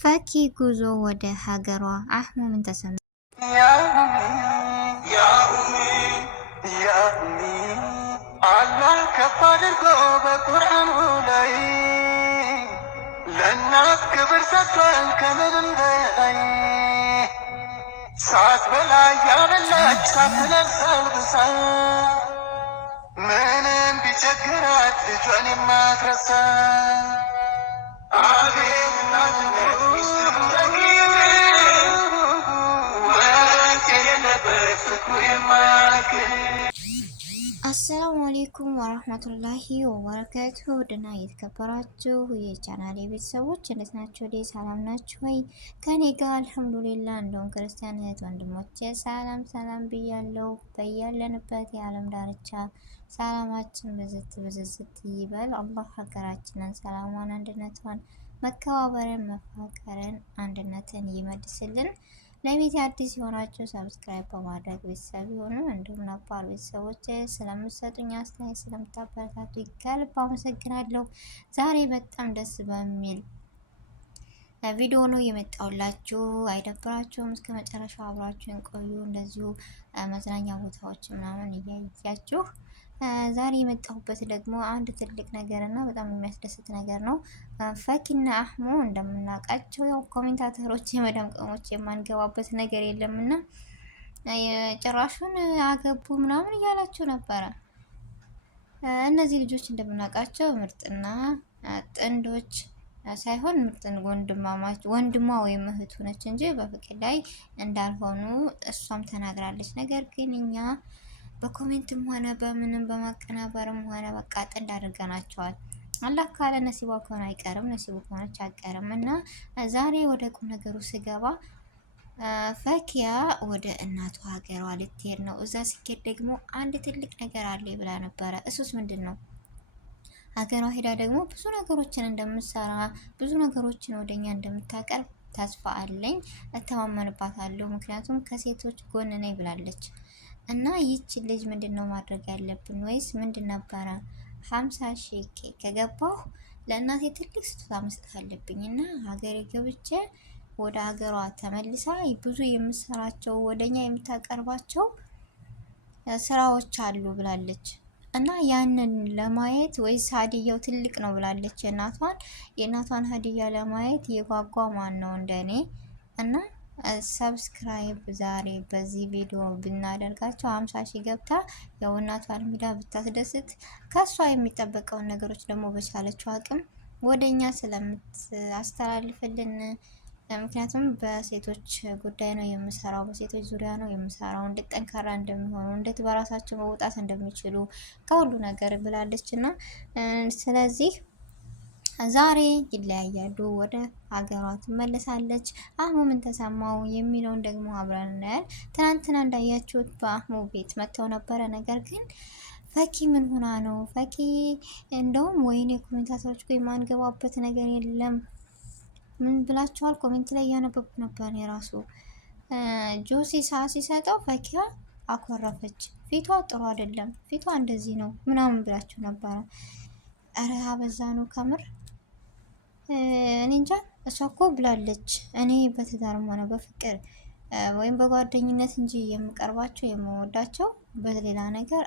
ፈኪ ጉዞ ወደ ሀገሯ። አህሙ ምን ተሰማ? አላህ ከፍ አድርጎ በቁርአኑ ላይ ለእናት ክብር ሰጥቷል ከምንም በላይ ሳትበላ ያበላች ሳትለብስ አልብሳ ምንም ቢቸግራት ልጇን የማትረሳ አሰላሙ አሌይኩም ወረህመቱላሂ ወበረካቱ። ውድና የተከበራችሁ የቻናሌ ቤተሰቦች እንዴት ናቸው? ሰላም ናችሁ ወይ? ከኔ ጋር አልሐምዱሊላህ። እንደውም ክርስቲያን እህት ወንድሞቼ ሰላም ሰላም ብያለሁ። በያለንበት የዓለም ዳርቻ ሰላማችን ብዝዝት ይበል። አላህ ሀገራችንን ሰላሟን፣ አንድነቷን፣ መከባበርን፣ መፋቀርን፣ አንድነትን ይመልስልን። ለቤት አዲስ የሆናችሁ ሰብስክራይብ በማድረግ ቤተሰብ ይሁኑ። እንዲሁም ነባር ቤተሰቦች ስለምትሰጡኝ አስተያየት ስለምታበረታቱ ከልብ አመሰግናለሁ። ዛሬ በጣም ደስ በሚል ቪዲዮ ነው የመጣሁላችሁ። አይደብራችሁም? እስከ መጨረሻው አብራችሁን ቆዩ። እንደዚሁ መዝናኛ ቦታዎች ምናምን እያያችሁ ዛሬ የመጣሁበት ደግሞ አንድ ትልቅ ነገር እና በጣም የሚያስደስት ነገር ነው። ፈኪና አህሙ እንደምናውቃቸው ያው ኮሜንታተሮች የመዳም ቀሞች የማንገባበት ነገር የለምና ጭራሹን አገቡ ምናምን እያላችሁ ነበረ። እነዚህ ልጆች እንደምናውቃቸው ምርጥና ጥንዶች ሳይሆን ምርጥን ወንድማማች ወንድሟ ወይም እህቱ ነች እንጂ በፍቅር ላይ እንዳልሆኑ እሷም ተናግራለች። ነገር ግን እኛ በኮሜንትም ሆነ በምንም በማቀናበርም ሆነ በቃ ጥንድ አድርገናቸዋል። አላህ ካለ ነሲቧ ከሆነ አይቀርም፣ ነሲቡ ከሆነች አይቀርም። እና ዛሬ ወደ ቁም ነገሩ ስገባ ፈኪያ ወደ እናቷ ሀገሯ ልትሄድ ነው። እዛ ሲኬድ ደግሞ አንድ ትልቅ ነገር አለ ብላ ነበረ። እሱስ ምንድን ነው? ሀገሯ ሄዳ ደግሞ ብዙ ነገሮችን እንደምትሰራ ብዙ ነገሮችን ወደኛ እንደምታቀርብ ተስፋ አለኝ፣ እተማመንባታለሁ። ምክንያቱም ከሴቶች ጎን ነኝ ብላለች። እና ይህች ልጅ ምንድን ነው ማድረግ ያለብን? ወይስ ምንድን ነበረ 50 ሺህ ከገባሁ ለእናቴ ትልቅ ስጦታ መስጠት አለብኝ እና ሀገሬ ገብቼ ወደ ሀገሯ ተመልሳ ብዙ የምሰራቸው ወደኛ የምታቀርባቸው ስራዎች አሉ ብላለች። እና ያንን ለማየት ወይስ ሀዲያው ትልቅ ነው ብላለች። የእናቷን ሀዲያ ለማየት የጓጓ ማን ነው እንደኔ? እና ሰብስክራይብ ዛሬ በዚህ ቪዲዮ ብናደርጋቸው 50 ሺህ ገብታ ያው እናቷን ሂዳ ብታስደስት ከሷ የሚጠበቀውን ነገሮች ደግሞ በቻለችው አቅም ወደኛ ስለምታስተላልፍልን፣ ምክንያቱም በሴቶች ጉዳይ ነው የምሰራው፣ በሴቶች ዙሪያ ነው የምሰራው፣ እንዴት ጠንካራ እንደሚሆኑ እንዴት በራሳቸው መውጣት እንደሚችሉ ከሁሉ ነገር ብላለች። እና ስለዚህ ዛሬ ይለያያሉ፣ ወደ ሀገሯ ትመለሳለች። አህሙ ምን ተሰማው የሚለውን ደግሞ አብረን እናያል። ትናንትና እንዳያችሁት በአህሙ ቤት መጥተው ነበረ። ነገር ግን ፈኪ ምን ሆና ነው? ፈኪ እንደውም ወይኔ ኮሜንታተሮች ቆይ የማንገባበት ነገር የለም። ምን ብላችኋል? ኮሜንት ላይ እያነበብኩ ነበር የራሱ ጆሲ ሰዓት ሲሰጠው ፈኪያ አኮረፈች። ፊቷ ጥሩ አይደለም፣ ፊቷ እንደዚህ ነው ምናምን ብላችሁ ነበረ። እረ አበዛ ነው ከምር። እኔ እንጃ። እሷ እኮ ብላለች እኔ በትዳርም ሆነ በፍቅር ወይም በጓደኝነት እንጂ የምቀርባቸው የምወዳቸው በሌላ ነገር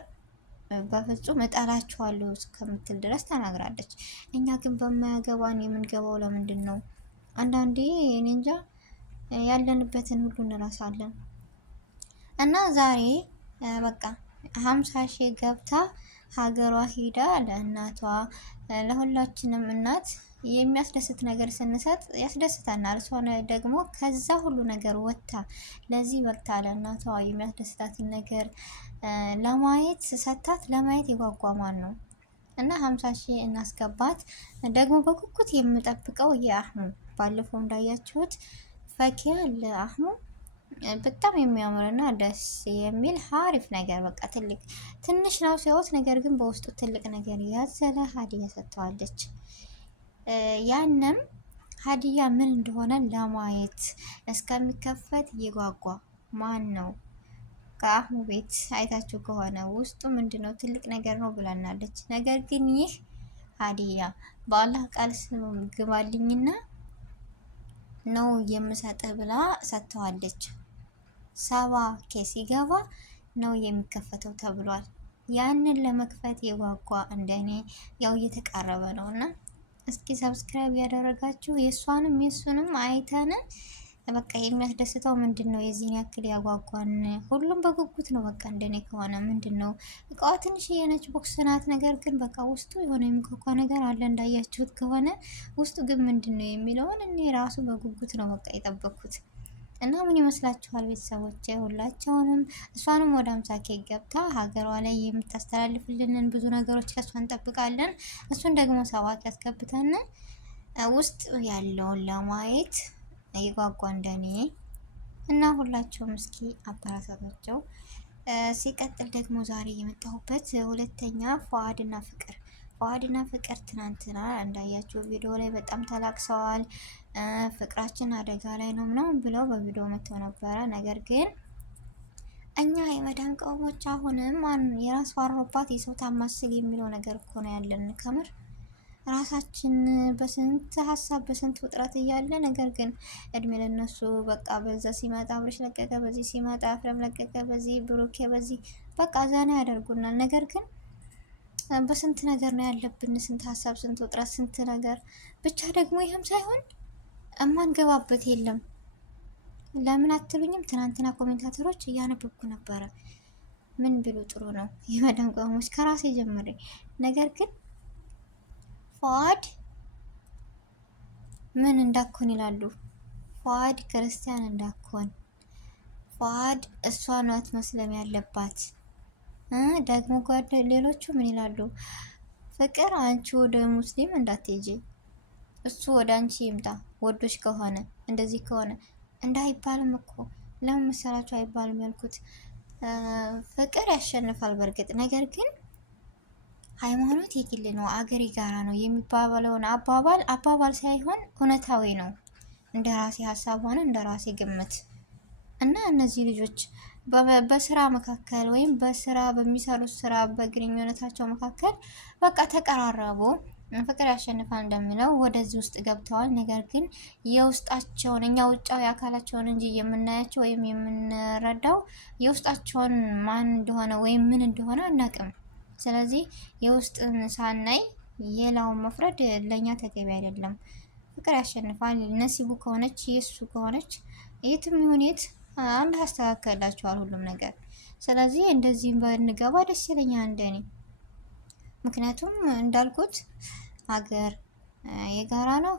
በፍጹም እጠላችኋለሁ እስከምትል ድረስ ተናግራለች። እኛ ግን በማያገባን የምንገባው ለምንድን ነው? አንዳንዴ እኔ እንጃ ያለንበትን ሁሉ እንረሳለን። እና ዛሬ በቃ 50 ሺህ ገብታ ሀገሯ ሂዳ ለእናቷ ለሁላችንም እናት የሚያስደስት ነገር ስንሰጥ ያስደስተናል። እሷ ደግሞ ከዛ ሁሉ ነገር ወጥታ ለዚህ በቅታ ለእናቷ የሚያስደስታትን ነገር ለማየት ሰታት ለማየት የጓጓማን ነው። እና 50 ሺህ እናስገባት። ደግሞ በጉጉት የምጠብቀው የአህሙ ባለፈው እንዳያችሁት ፈኪያ ለአህሙ በጣም የሚያምርና ደስ የሚል ሀሪፍ ነገር በቃ ትንሽ ነው ሲያዩት፣ ነገር ግን በውስጡ ትልቅ ነገር ያዘለ ሀዲያ ሰጥተዋለች። ያንም ሀዲያ ምን እንደሆነ ለማየት እስከሚከፈት እየጓጓ ማን ነው? ከአህሙ ቤት አይታችሁ ከሆነ ውስጡ ምንድነው ትልቅ ነገር ነው ብላናለች። ነገር ግን ይህ ሀዲያ በአላህ ቃል ስም ግባልኝና ነው የምሰጥህ ብላ ሰጥተዋለች። 70K ሲገባ ነው የሚከፈተው ተብሏል። ያንን ለመክፈት የጓጓ እንደኔ ያው እየተቃረበ ነው እና እስኪ ሰብስክራይብ ያደረጋችሁ የእሷንም የሱንም አይተን በቃ የሚያስደስተው ምንድን ነው? የዚህን ያክል ያጓጓን ሁሉም በጉጉት ነው። በቃ እንደኔ ከሆነ ምንድን ነው እቃዋ ትንሽ የነች ቦክስ ናት። ነገር ግን በቃ ውስጡ የሆነ የሚኳኳ ነገር አለ እንዳያችሁት ከሆነ ውስጡ ግን ምንድን ነው የሚለውን እኔ ራሱ በጉጉት ነው በቃ የጠበኩት። እና ምን ይመስላችኋል ቤተሰቦች? ሁላቸውንም እሷንም ወደ 50K ገብታ ሀገሯ ላይ የምታስተላልፍልንን ብዙ ነገሮች ከእሷ እንጠብቃለን። እሱን ደግሞ 7 ያስገብተን ውስጥ ያለውን ለማየት ይጓጓ እንደኔ እና ሁላቸውም እስኪ አበረታታቸው። ሲቀጥል ደግሞ ዛሬ የመጣሁበት ሁለተኛ ፉአድና ፍቅር ትናንትና እንዳያቸው ቪዲዮ ላይ በጣም ተላቅሰዋል። ፍቅራችን አደጋ ላይ ነው ምናምን ብለው በቪዲዮ መጥተው ነበረ። ነገር ግን እኛ የመዳን ቀውሞች አሁንም የራስ ዋሮባት የሰው ታማስል የሚለው ነገር እኮ ነው ያለን ከምር ራሳችን በስንት ሀሳብ በስንት ውጥረት እያለ ነገር ግን እድሜ ለነሱ በቃ በዛ ሲመጣ አብርሽ ለቀቀ፣ በዚህ ሲመጣ ኤፍሬም ለቀቀ፣ በዚህ ብሩኬ፣ በዚህ በቃ ዘና ያደርጉናል። ነገር ግን በስንት ነገር ነው ያለብን፣ ስንት ሀሳብ፣ ስንት ውጥረት፣ ስንት ነገር ብቻ ደግሞ ይህም ሳይሆን እማንገባበት የለም። ለምን አትሉኝም? ትናንትና ኮሜንታተሮች እያነበብኩ ነበረ። ምን ቢሉ ጥሩ ነው የመዳም ቅመሞች ከራሴ ጀምሬ ነገር ግን ፉአድ ምን እንዳኮን ይላሉ። ፉአድ ክርስቲያን እንዳኮን፣ ፉአድ እሷ ናት መስለም ያለባት። ደግሞ ሌሎቹ ምን ይላሉ? ፍቅር አንቺ ወደ ሙስሊም እንዳትሄጂ፣ እሱ ወደ አንቺ ይምጣ። ወዶች ከሆነ እንደዚህ ከሆነ እንዳይባልም እኮ ለምን መሰላችሁ አይባልም ያልኩት። ፍቅር ያሸንፋል በእርግጥ ነገር ግን ሃይማኖት የግል ነው፣ አገር የጋራ ነው የሚባለውን አባባል ሳይሆን እውነታዊ ነው። እንደ ራሴ ሀሳብ ሆነ እንደ ራሴ ግምት እና እነዚህ ልጆች በስራ መካከል ወይም በስራ በሚሰሩት ስራ በግንኙነታቸው መካከል በቃ ተቀራረቡ። ፍቅር ያሸንፋል እንደሚለው ወደዚህ ውስጥ ገብተዋል። ነገር ግን የውስጣቸውን እኛ ውጫዊ አካላቸውን እንጂ የምናያቸው ወይም የምንረዳው የውስጣቸውን ማን እንደሆነ ወይም ምን እንደሆነ አናውቅም። ስለዚህ የውስጥን ሳናይ የላውን መፍረድ ለኛ ተገቢ አይደለም። ፍቅር ያሸንፋል። ነሲቡ ከሆነች የሱ ከሆነች የትም ይሁን የት አንድ ያስተካከላችኋል ሁሉም ነገር። ስለዚህ እንደዚህም በንገባ ደስ ይለኛል እንደኔ። ምክንያቱም እንዳልኩት ሀገር የጋራ ነው፣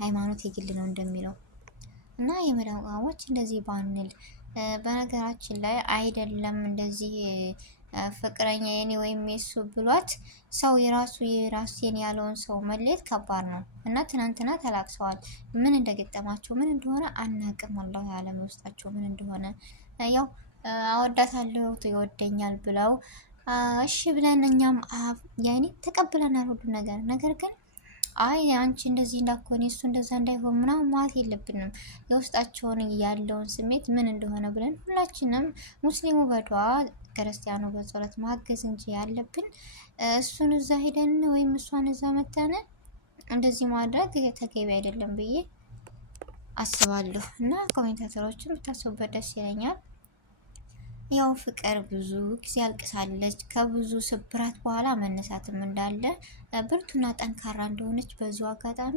ሃይማኖት የግል ነው እንደሚለው እና የመዳም ቅመሞች እንደዚህ ባንል። በነገራችን ላይ አይደለም እንደዚህ ፍቅረኛ የኔ ወይም የሱ ብሏት ሰው የራሴን ያለውን ሰው መለየት ከባድ ነው እና ትናንትና ተላቅሰዋል። ምን እንደገጠማቸው ምን እንደሆነ አናቅም። አላህ ያለም ውስጣቸው ምን እንደሆነ ያው አወዳታለሁ ይወደኛል ብለው እሺ ብለን እኛም ያኔ ተቀብለናል ሁሉ ነገር ግን አይ አንቺ እንደዚህ እንዳኮኒ እሱ እንደዛ እንዳይሆን ምናምን ማለት የለብንም። የውስጣቸውን ያለውን ስሜት ምን እንደሆነ ብለን ሁላችንም ሙስሊሙ በዱዓ ክርስቲያኑ በጸሎት ማገዝ እንጂ ያለብን እሱን እዛ ሄደን ወይም እሷን እዛ መተን እንደዚህ ማድረግ ተገቢ አይደለም ብዬ አስባለሁ። እና ኮሜንታተሮችን ብታስቡበት ደስ ይለኛል። ያው ፍቅር ብዙ ጊዜ አልቅሳለች። ከብዙ ስብራት በኋላ መነሳትም እንዳለ ብርቱና ጠንካራ እንደሆነች በዚሁ አጋጣሚ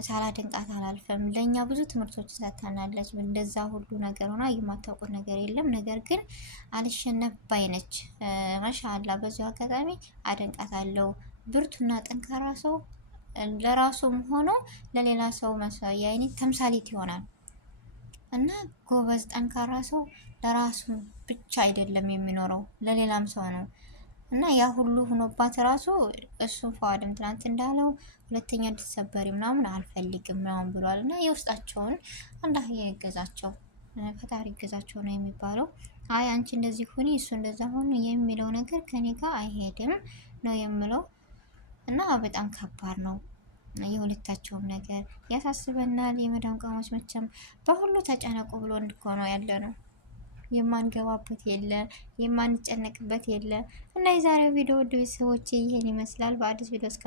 ሳላደንቃት አላልፈም። ለእኛ ብዙ ትምህርቶች ሰጥታናለች። እንደዛ ሁሉ ነገር ሆና የማታውቁት ነገር የለም። ነገር ግን አልሸነፍ ባይነች ማሻአላ። በዚሁ አጋጣሚ አደንቃታለሁ። ብርቱና ጠንካራ ሰው ለራሱም ሆኖ ለሌላ ሰው መስዋዕት አይነት ተምሳሌት ይሆናል እና ጎበዝ ጠንካራ ሰው ለራሱ ብቻ አይደለም የሚኖረው ለሌላም ሰው ነው። እና ያ ሁሉ ሆኖባት ራሱ እሱም ፉአድም ትናንት እንዳለው ሁለተኛ እንድትሰበሪ ምናምን አልፈልግም ምናምን ብሏል። እና የውስጣቸውን አላህ ይገዛቸው፣ ፈጣሪ ይገዛቸው ነው የሚባለው። አይ አንቺ እንደዚህ ሁኒ እሱ እንደዛ ሆኑ የሚለው ነገር ከኔ ጋር አይሄድም ነው የምለው። እና በጣም ከባድ ነው። የሁለታቸውም ነገር ያሳስበናል። የመዳም ቅመሞች መቼም በሁሉ ተጨነቁ ብሎ እንድኮነው ያለ ነው። የማንገባበት የለ የማንጨነቅበት የለ። እና የዛሬው ቪዲዮ ውድ ቤተሰቦቼ ይሄን ይመስላል። በአዲስ ቪዲዮ እስከ